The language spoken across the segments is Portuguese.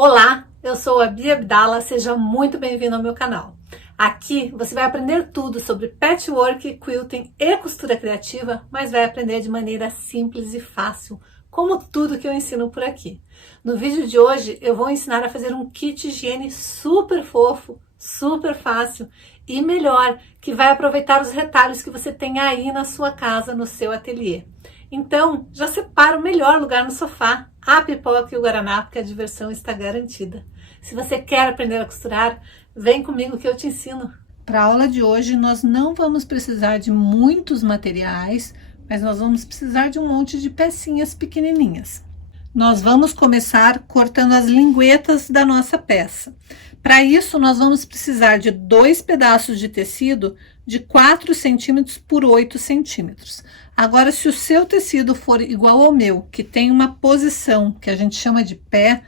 Olá, eu sou a Bia Abdala, seja muito bem-vindo ao meu canal. Aqui você vai aprender tudo sobre patchwork, quilting e costura criativa, mas vai aprender de maneira simples e fácil, como tudo que eu ensino por aqui. No vídeo de hoje eu vou ensinar a fazer um kit higiene super fofo, super fácil e melhor, que vai aproveitar os retalhos que você tem aí na sua casa, no seu ateliê. Então, já separa o melhor lugar no sofá, a pipoca e o guaraná, porque a diversão está garantida. Se você quer aprender a costurar, vem comigo que eu te ensino. Para a aula de hoje, nós não vamos precisar de muitos materiais, mas nós vamos precisar de um monte de pecinhas pequenininhas. Nós vamos começar cortando as linguetas da nossa peça. Para isso, nós vamos precisar de 2 pedaços de tecido de 4 centímetros por 8 centímetros. Agora, se o seu tecido for igual ao meu, que tem uma posição que a gente chama de pé,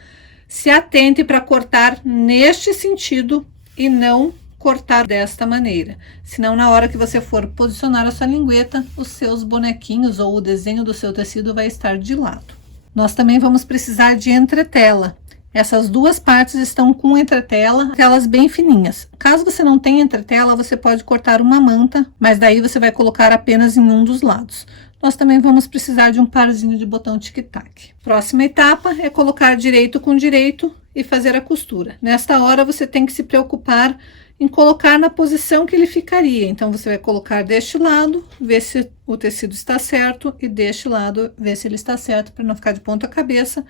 se atente para cortar neste sentido e não cortar desta maneira. Senão, na hora que você for posicionar a sua lingueta, os seus bonequinhos ou o desenho do seu tecido vai estar de lado. Nós também vamos precisar de entretela. Essas duas partes estão com entretela, telas bem fininhas. Caso você não tenha entretela, você pode cortar uma manta, mas daí você vai colocar apenas em um dos lados. Nós também vamos precisar de um parzinho de botão tic-tac. Próxima etapa é colocar direito com direito e fazer a costura. Nesta hora você tem que se preocupar em colocar na posição que ele ficaria. Então você vai colocar deste lado, ver se o tecido está certo, e deste lado, ver se ele está certo, para não ficar de ponta cabeça.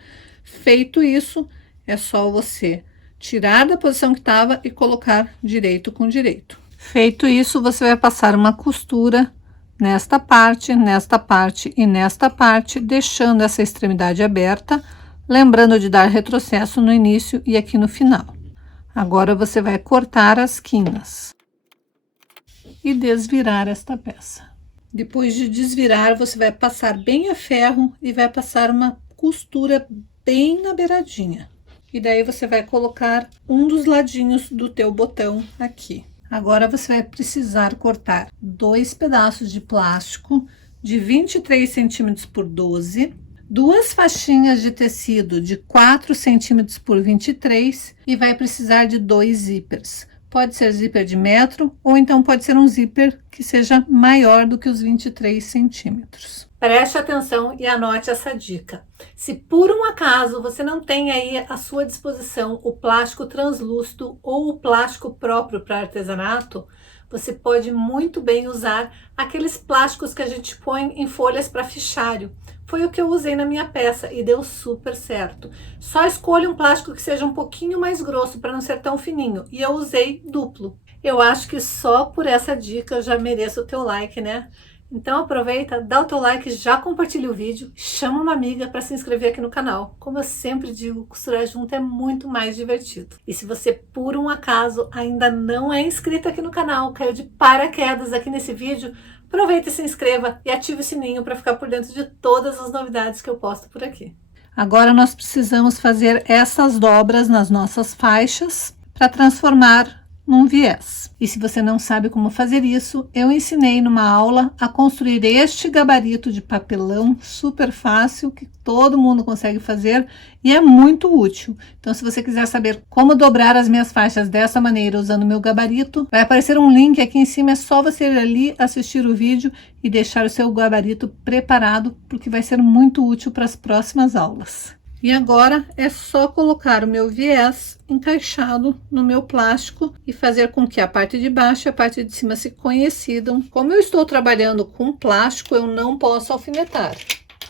Feito isso, é só você tirar da posição que estava e colocar direito com direito. Feito isso, você vai passar uma costura nesta parte e nesta parte, deixando essa extremidade aberta, lembrando de dar retrocesso no início e aqui no final. Agora você vai cortar as quinas e desvirar esta peça. Depois de desvirar, você vai passar bem a ferro e vai passar uma costura bem na beiradinha. E daí você vai colocar um dos ladinhos do teu botão aqui. Agora você vai precisar cortar 2 pedaços de plástico de 23 centímetros por 12, 2 faixinhas de tecido de 4 centímetros por 23 e vai precisar de 2 zíperes. Pode ser zíper de metro ou então pode ser um zíper que seja maior do que os 23 centímetros. Preste atenção e anote essa dica. Se por um acaso você não tem aí à sua disposição o plástico translúcido ou o plástico próprio para artesanato, você pode muito bem usar aqueles plásticos que a gente põe em folhas para fichário. Foi o que eu usei na minha peça e deu super certo. Só escolha um plástico que seja um pouquinho mais grosso para não ser tão fininho. E eu usei duplo. Eu acho que só por essa dica eu já mereço o teu like, né? Então aproveita, dá o teu like, já compartilha o vídeo, chama uma amiga para se inscrever aqui no canal. Como eu sempre digo, costurar junto é muito mais divertido. E se você por um acaso ainda não é inscrito aqui no canal, caiu de paraquedas aqui nesse vídeo, aproveita e se inscreva e ative o sininho para ficar por dentro de todas as novidades que eu posto por aqui. Agora nós precisamos fazer essas dobras nas nossas faixas para transformar num viés. E se você não sabe como fazer isso, eu ensinei numa aula a construir este gabarito de papelão super fácil, que todo mundo consegue fazer e é muito útil. Então, se você quiser saber como dobrar as minhas faixas dessa maneira usando o meu gabarito, vai aparecer um link aqui em cima, é só você ir ali, assistir o vídeo e deixar o seu gabarito preparado, porque vai ser muito útil para as próximas aulas. E agora é só colocar o meu viés encaixado no meu plástico e fazer com que a parte de baixo e a parte de cima se coincidam. Como eu estou trabalhando com plástico, eu não posso alfinetar.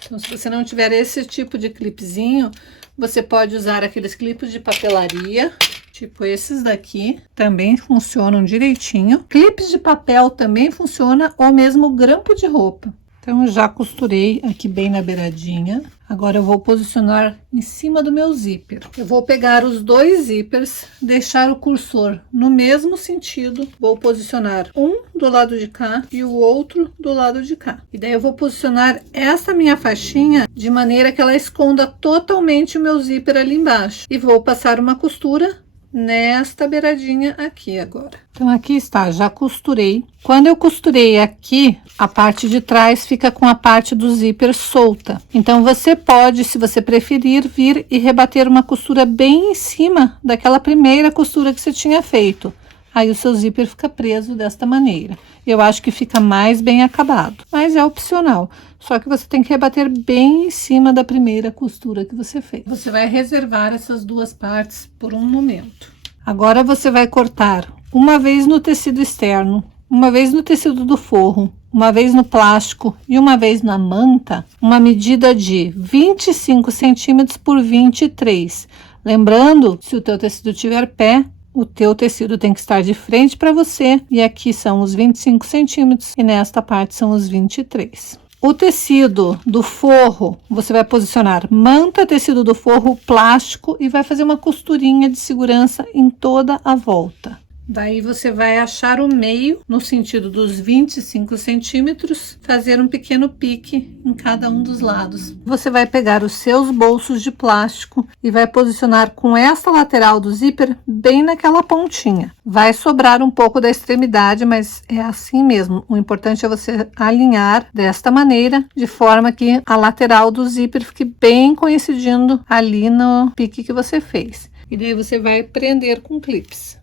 Então, se você não tiver esse tipo de clipezinho, você pode usar aqueles clipes de papelaria, tipo esses daqui, também funcionam direitinho. Clipes de papel também funciona, ou mesmo grampo de roupa. Então, eu já costurei aqui bem na beiradinha. Agora, eu vou posicionar em cima do meu zíper. Eu vou pegar os 2 zíperes, deixar o cursor no mesmo sentido. Vou posicionar um do lado de cá e o outro do lado de cá. E daí, eu vou posicionar essa minha faixinha de maneira que ela esconda totalmente o meu zíper ali embaixo. E vou passar uma costura nesta beiradinha aqui agora. Então aqui está, já costurei. Quando eu costurei aqui, a parte de trás fica com a parte do zíper solta. Então você pode, se você preferir, vir e rebater uma costura bem em cima daquela primeira costura que você tinha feito. Aí o seu zíper fica preso desta maneira. Eu acho que fica mais bem acabado, mas é opcional. Só que você tem que rebater bem em cima da primeira costura que você fez. Você vai reservar essas duas partes por um momento. Agora você vai cortar uma vez no tecido externo, uma vez no tecido do forro, uma vez no plástico e uma vez na manta, uma medida de 25 centímetros por 23. Lembrando, se o teu tecido tiver pé, o teu tecido tem que estar de frente para você, e aqui são os 25 centímetros e nesta parte são os 23. O tecido do forro, você vai posicionar manta, tecido do forro, plástico e vai fazer uma costurinha de segurança em toda a volta. Daí você vai achar o meio no sentido dos 25 centímetros, fazer um pequeno pique em cada um dos lados. Você vai pegar os seus bolsos de plástico e vai posicionar com esta lateral do zíper bem naquela pontinha. Vai sobrar um pouco da extremidade, mas é assim mesmo. O importante é você alinhar desta maneira, de forma que a lateral do zíper fique bem coincidindo ali no pique que você fez. E daí você vai prender com clips.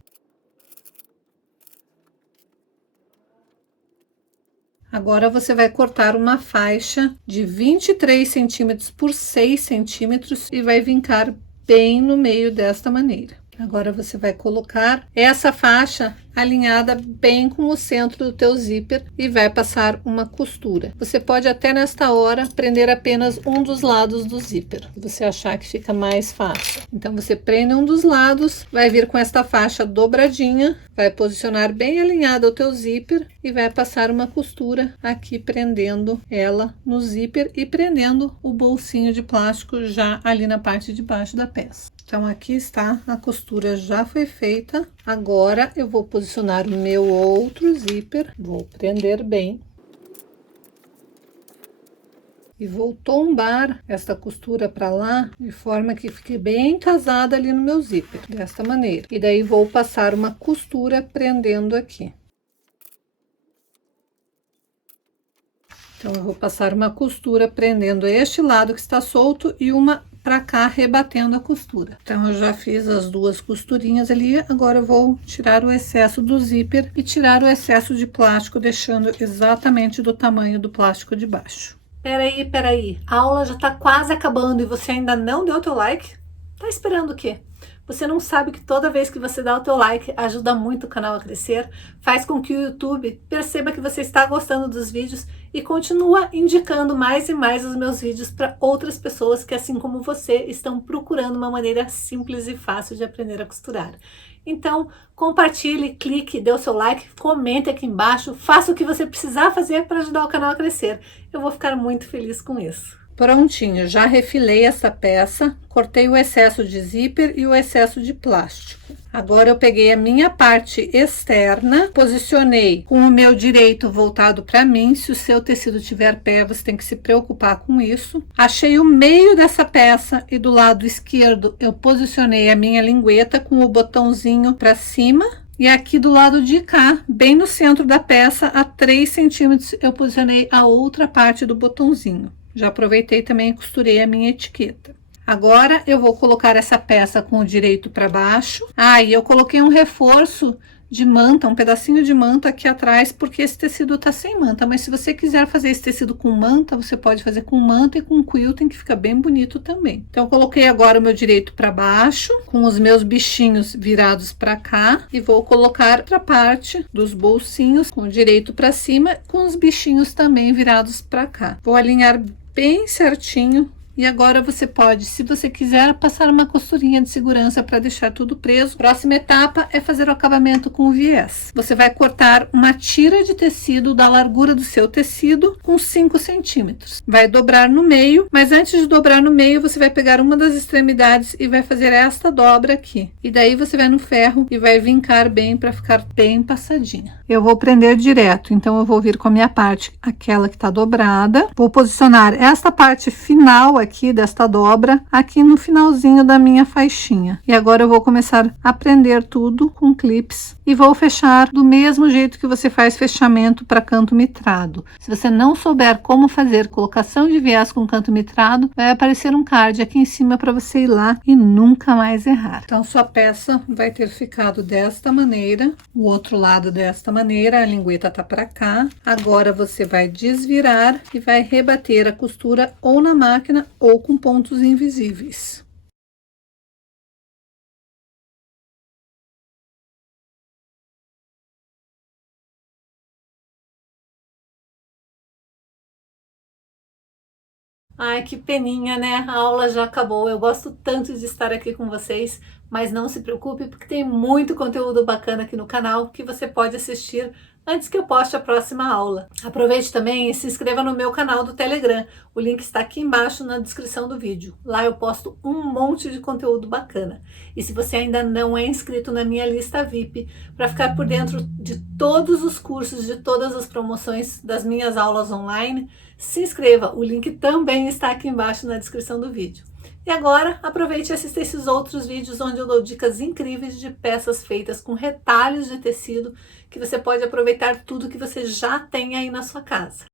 Agora você vai cortar uma faixa de 23 centímetros por 6 centímetros e vai vincar bem no meio desta maneira. Agora você vai colocar essa faixa alinhada bem com o centro do teu zíper e vai passar uma costura. Você pode até nesta hora prender apenas um dos lados do zíper, se você achar que fica mais fácil. Então você prende um dos lados, vai vir com esta faixa dobradinha, vai posicionar bem alinhado o teu zíper e vai passar uma costura aqui prendendo ela no zíper e prendendo o bolsinho de plástico já ali na parte de baixo da peça. Então aqui está, a costura já foi feita. Agora eu vou posicionar o meu outro zíper, vou prender bem. E vou tombar esta costura para lá, de forma que fique bem casada ali no meu zíper, desta maneira. E daí vou passar uma costura prendendo aqui. Então eu vou passar uma costura prendendo este lado que está solto e uma para cá rebatendo a costura. Então eu já fiz as duas costurinhas ali, agora eu vou tirar o excesso do zíper e tirar o excesso de plástico, deixando exatamente do tamanho do plástico de baixo. Peraí, a aula já tá quase acabando e você ainda não deu teu like? Tá esperando o quê? Você não sabe que toda vez que você dá o teu like ajuda muito o canal a crescer, faz com que o YouTube perceba que você está gostando dos vídeos e continua indicando mais e mais os meus vídeos para outras pessoas que, assim como você, estão procurando uma maneira simples e fácil de aprender a costurar. Então, compartilhe, clique, dê o seu like, comente aqui embaixo, faça o que você precisar fazer para ajudar o canal a crescer. Eu vou ficar muito feliz com isso. Prontinho, já refilei essa peça, cortei o excesso de zíper e o excesso de plástico. Agora eu peguei a minha parte externa, posicionei com o meu direito voltado para mim. Se o seu tecido tiver pé, você tem que se preocupar com isso. Achei o meio dessa peça e do lado esquerdo eu posicionei a minha lingueta com o botãozinho para cima. E aqui do lado de cá, bem no centro da peça, a 3 centímetros, eu posicionei a outra parte do botãozinho. Já aproveitei também e costurei a minha etiqueta. Agora eu vou colocar essa peça com o direito para baixo. E eu coloquei um reforço de manta, um pedacinho de manta aqui atrás, porque esse tecido tá sem manta. Mas se você quiser fazer esse tecido com manta, você pode fazer com manta e com quilting, que fica bem bonito também. Então eu coloquei agora o meu direito para baixo, com os meus bichinhos virados para cá, e vou colocar outra parte dos bolsinhos com o direito para cima, com os bichinhos também virados para cá. Vou alinhar bem certinho. E agora você pode, se você quiser, passar uma costurinha de segurança para deixar tudo preso. Próxima etapa é fazer o acabamento com o viés. Você vai cortar uma tira de tecido da largura do seu tecido com 5 centímetros. Vai dobrar no meio, mas antes de dobrar no meio, você vai pegar uma das extremidades e vai fazer esta dobra aqui. E daí você vai no ferro e vai vincar bem para ficar bem passadinha. Eu vou prender direto, então eu vou vir com a minha parte, aquela que está dobrada. Vou posicionar esta parte final aqui aqui desta dobra aqui no finalzinho da minha faixinha. E agora eu vou começar a prender tudo com clips e vou fechar do mesmo jeito que você faz fechamento para canto mitrado. Se você não souber como fazer colocação de viés com canto mitrado, vai aparecer um card aqui em cima para você ir lá e nunca mais errar. Então sua peça vai ter ficado desta maneira, o outro lado desta maneira, a lingueta tá para cá. Agora você vai desvirar e vai rebater a costura ou na máquina ou com pontos invisíveis. Ai, que peninha, né? A aula já acabou. Eu gosto tanto de estar aqui com vocês, mas não se preocupe porque tem muito conteúdo bacana aqui no canal que você pode assistir antes que eu poste a próxima aula. Aproveite também e se inscreva no meu canal do Telegram. O link está aqui embaixo na descrição do vídeo. Lá eu posto um monte de conteúdo bacana. E se você ainda não é inscrito na minha lista VIP, para ficar por dentro de todos os cursos, de todas as promoções das minhas aulas online, se inscreva. O link também está aqui embaixo na descrição do vídeo. E agora, aproveite e assista esses outros vídeos onde eu dou dicas incríveis de peças feitas com retalhos de tecido que você pode aproveitar tudo que você já tem aí na sua casa.